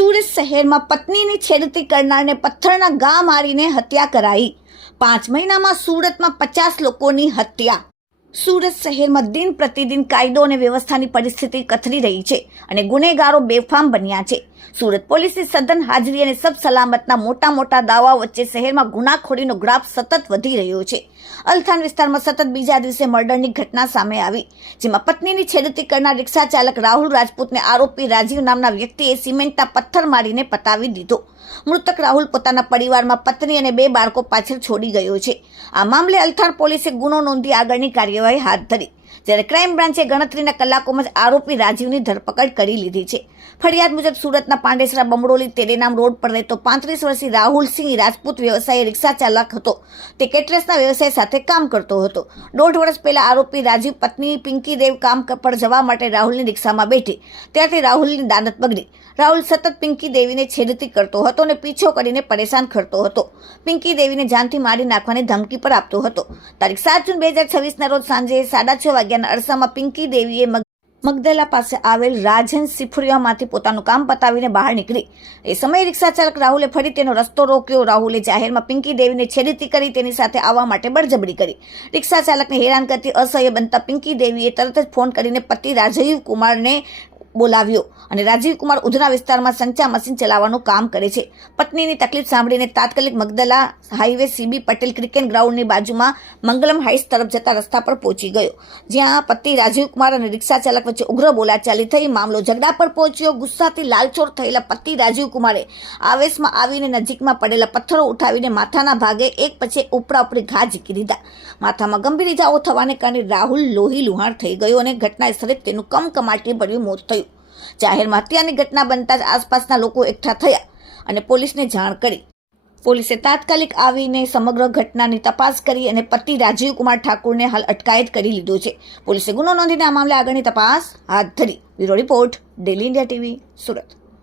સુરત શહેરમાં પત્નીની છેડતી કરનારને પથ્થરના ઘા મારીને હત્યા કરાઈ। 5 મહિનામાં સુરતમાં 50 લોકોની હત્યા। સુરત શહેરમાં દિન પ્રતિદિન કાયદો અને વ્યવસ્થાની પરિસ્થિતિ કથળી રહી છે અને ગુનેગારો બેફામ બન્યા છે। સુરત પોલીસની સઘન હાજરી અને સબ સલામતના મોટા દાવાઓ વચ્ચે શહેરમાં ગુનાખોરીનો ગ્રાફ સતત વધી રહ્યો છે। અલથાણ વિસ્તારમાં સતત બીજા દિવસે મર્ડરની ઘટના સામે આવી, જેમાં પત્નીની છેડતી કરનાર રિક્ષા ચાલક રાહુલ રાજપૂતને આરોપી રાજીવ નામના વ્યક્તિએ સિમેન્ટના પથ્થર મારીને પતાવી દીધો। મૃતક રાહુલ પોતાના પરિવારમાં પત્ની અને 2 બાળકો પાછળ છોડી ગયો છે। આ મામલે અલથાણ પોલીસે ગુનો નોંધી આગળની કાર્યવાહી હાથ ધરી, જ્યારે ક્રાઇમ બ્રાન્ચે ગણતરીના કલાકોમાં જ આરોપી રાજીવની ધરપકડ કરી લીધી છે। ફરિયાદ મુજબ સુરતના પાંડેસરા બમડોલી તેરેનામ રોડ પર રહેતો 35 વર્ષીય રાહુલ સિંહ રાજપૂત વ્યવસાયી રિક્ષા ચાલક હતો। તે કેટરસના વ્યવસાય સાથે કામ કરતો હતો। 1.5 વર્ષ પહેલા આરોપી રાજીવ પત્ની પિંકી દેવ કામ પર જવા માટે રાહુલની રિક્ષામાં બેઠી, ત્યારથી રાહુલની દાનત બગડી। રાહુલ સતત પિંકી દેવીને છેડતી કરતો હતો અને પીછો કરીને પરેશાન કરતો હતો। પિંકી દેવીને જાનથી મારી નાખવાની ધમકી પર આપતો હતો। તારીખ 7 જૂન 2026ના રોજ સાંજે 6:30 વાગ્યાના અરસામાં પિંકી દેવીએ મગદલા પાસે આવેલ રાજન સિફુરિયામાંથી પોતાનું કામ પતાવીને બહાર નીકળી। એ સમયે રિક્ષા ચાલક રાહુલે ફરી તેનો રસ્તો રોક્યો। રાહુલે જાહેરમાં પિંકી દેવીને છેડતી કરી તેની સાથે આવવા માટે બળજબરી કરી। રિક્ષા ચાલકને હેરાન કરતી અસહ્ય બનતા પિંકી દેવીએ તરત જ ફોન કરીને પતિ રાજીવ કુમારને બોલાવ્યો અને રાજીવ કુમાર ઉધના વિસ્તારમાં સંચા મશીન ચલાવવાનું કામ કરે છે। પત્નીની તકલીફ સાંભળીને તાત્કાલિક Magdalla highway C B Patel cricket ગ્રાઉન્ડની બાજુમાં મંગલમ હાઇટ્સ તરફ જતા રસ્તા પર પહોંચી ગયો, જ્યાં પતિ રાજીવ કુમાર અને રિક્ષા ચાલક વચ્ચે ઉગ્ર બોલાચાલી થઈ। મામલો ઝઘડા પર પહોંચ્યો। ગુસ્સાથી લાલચોળ થયેલા પતિ રાજીવ કુમારે આવેશમાં આવીને નજીકમાં પડેલા પથ્થરો ઉઠાવીને માથાના ભાગે એક પછી ઉપરા ઉપરી ઘા ઝીકી દીધા। માથામાં ગંભીર ઇજાઓ થવાને કારણે રાહુલ લોહી લુહાણ થઈ ગયો અને ઘટના સ્થળે તેનું કમકમાટી ભર્યું મોત થયું। જાહેરમાં હત્યાની ઘટના બનતા જ આસપાસના લોકો એકઠા થયા અને પોલીસને જાણ કરી। પોલીસે તાત્કાલિક આવીને સમગ્ર ઘટનાની તપાસ કરી અને પતિ રાજીવ કુમાર ઠાકુરને હાલ અટકાયત કરી લીધો છે। પોલીસે ગુનો નોંધીને આ મામલે આગળની તપાસ હાથ ધરી। Bureau report, daily India TV, Surat.